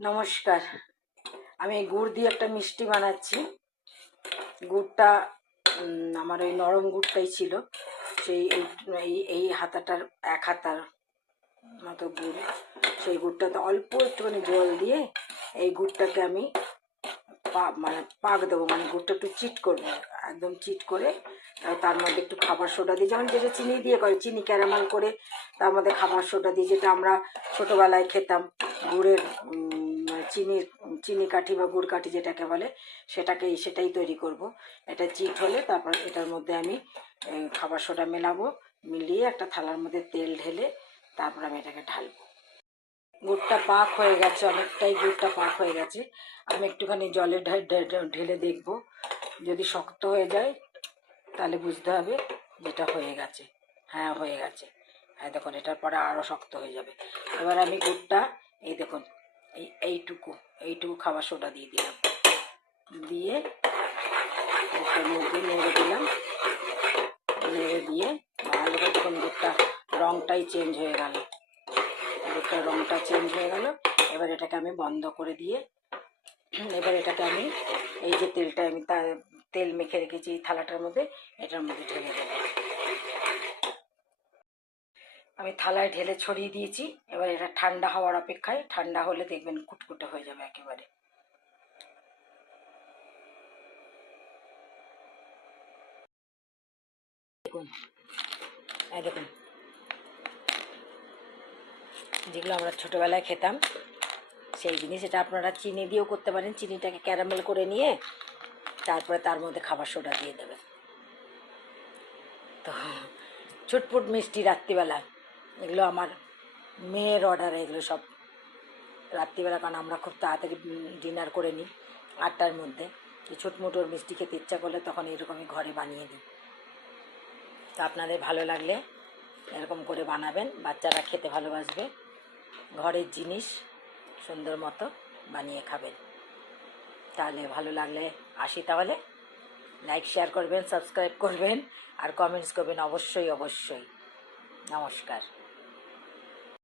নমস্কার। আমি গুড় দিয়ে একটা মিষ্টি বানাচ্ছি। গুড়টা আমার ওই নরম গুড়টাই ছিল, সেই এই হাতাটার এক হাতার মতো গুড়। সেই গুড়টাতে অল্প একটুখানি জল দিয়ে এই গুড়টাকে আমি মানে পাক দেবো, মানে গুড়টা একটু চিট করবো, একদম চিট করে তার মধ্যে একটু খাবার সোডা দিয়ে, যেমন যেটা চিনি দিয়ে করে, চিনি ক্যারামেল করে তার মধ্যে খাবার সোডা দিয়ে, যেটা আমরা ছোটোবেলায় খেতাম গুড়ের চিনি কাঠি বা গুড় কাঠি যেটাকে বলে, সেটাই তৈরি করব। এটা চিট হলে তারপর এটার মধ্যে আমি খাবার সোডা মেলাবো, মিলিয়ে একটা থালার মধ্যে তেল ঢেলে তারপর আমি এটাকে ঢালবো। গুড়টা পাক হয়ে গেছে, অনেকটাই গুড়টা পাক হয়ে গেছে। আমি একটুখানি জলে ঢেলে দেখব, যদি শক্ত হয়ে যায় তাহলে বুঝতে হবে যেটা হয়ে গেছে। হ্যাঁ, হয়ে গেছে। হ্যাঁ দেখুন, এটার পরে আরও শক্ত হয়ে যাবে। এবার আমি গুড়টা এই দেখুন এইটুকু খাবার সোডা দিয়ে দিলাম, দিয়ে গুড়টার মধ্যে নেড়ে দিলাম, নেড়ে দিয়ে ভালো করে দেখুন গুড়টা রঙটাই চেঞ্জ হয়ে গেল, গুড়টার রঙটা চেঞ্জ হয়ে গেল। এবার এটাকে আমি বন্ধ করে দিয়ে এবার এটাকে আমি এই যে তেলটা আমি তেল মেখে রেখেছি এই থালাটার মধ্যে, এটার মধ্যে ঢেলে দেবো। আমি থালায় ঢেলে ছড়িয়ে দিয়েছি। এবার এটা ঠান্ডা হওয়ার অপেক্ষায়, ঠান্ডা হলে দেখবেন কুটকুটে হয়ে যাবে একেবারে। দেখুন, দেখুন, যেগুলো আমরা ছোটোবেলায় খেতাম সেই জিনিস। এটা আপনারা চিনি দিয়েও করতে পারেন, চিনিটাকে ক্যারামেল করে নিয়ে তারপরে তার মধ্যে খাবার সোডা দিয়ে দেবেন। তো ছুটপুট মিষ্টি রাত্রিবেলা, এগুলো আমার মেয়ের অর্ডার, এগুলো সব রাত্রিবেলা, কারণ আমরা খুব তাড়াতাড়ি ডিনার করে নিই 8টার মধ্যে। ছুটমুটোর মিষ্টি খেতে ইচ্ছা করলে তখন এরকমই ঘরে বানিয়ে দিই। তো আপনাদের ভালো লাগলে এরকম করে বানাবেন, বাচ্চারা খেতে ভালোবাসবে। ঘরের জিনিস সুন্দর মতো বানিয়ে খাবেন। তাহলে ভালো লাগলে আসি, তাহলে লাইক শেয়ার করবেন, সাবস্ক্রাইব করবেন আর কমেন্টস করবেন অবশ্যই অবশ্যই। নমস্কার।